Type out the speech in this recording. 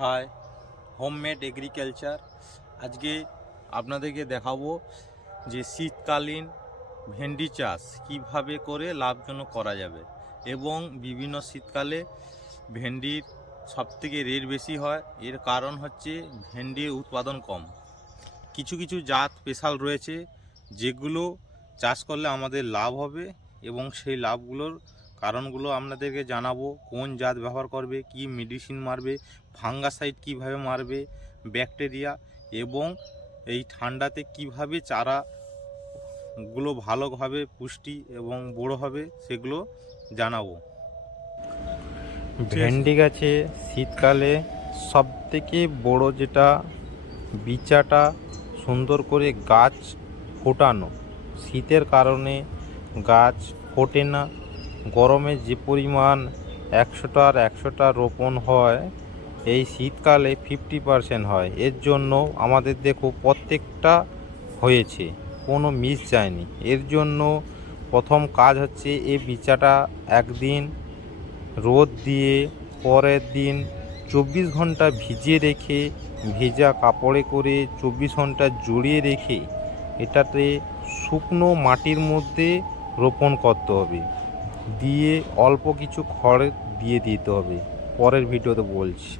High, homemade agriculture. আজকে আপনাদেরকে দেখাবো যে শীতকালীন ভেন্ডি চাষ কিভাবে করে লাভজনক করা যাবে এবং বিভিন্ন শীতকালে ভেন্ডির সবথেকে রেট বেশি হয়। এর কারণ হচ্ছে ভেন্ডির উৎপাদন কম। কিছু কিছু জাত স্পেশাল রয়েছে যেগুলো চাষ করলে আমাদের লাভ হবে এবং সেই লাভগুলোর কারণগুলো আপনাদেরকে জানাবো। কোন জাত ব্যবহার করবে, কি মেডিসিন মারবে, ফাঙ্গাসাইড কিভাবে মারবে, ব্যাকটেরিয়া, এবং এই ঠান্ডাতে কিভাবে চারাগুলো ভালোভাবে পুষ্টি এবং বড় হবে সেগুলো জানাবো। ভেন্ডি গাছে শীতকালে সবথেকে বড় যেটা বিচাটা সুন্দর করে গাছ ফোটানো। শীতের কারণে গাছ ফোটে না। গরমে যে পরিমাণ 100টা রোপণ হয়, এই শীতকালে 50% হয়। এর জন্য আমাদের দেখো প্রত্যেকটা হয়েছে, কোনো মিস যায়নি। এর জন্য প্রথম কাজ হচ্ছে এই বিচাটা একদিন রোদ দিয়ে পরের দিন 24 ঘন্টা ভিজিয়ে রেখে, ভেজা কাপড়ে করে 24 ঘন্টা জড়িয়ে রেখে এটাতে শুকনো মাটির মধ্যে রোপণ করতে হবে। দিয়ে অল্প কিছু খড় দিয়ে দিতে হবে। পরের ভিডিওতে বলছি।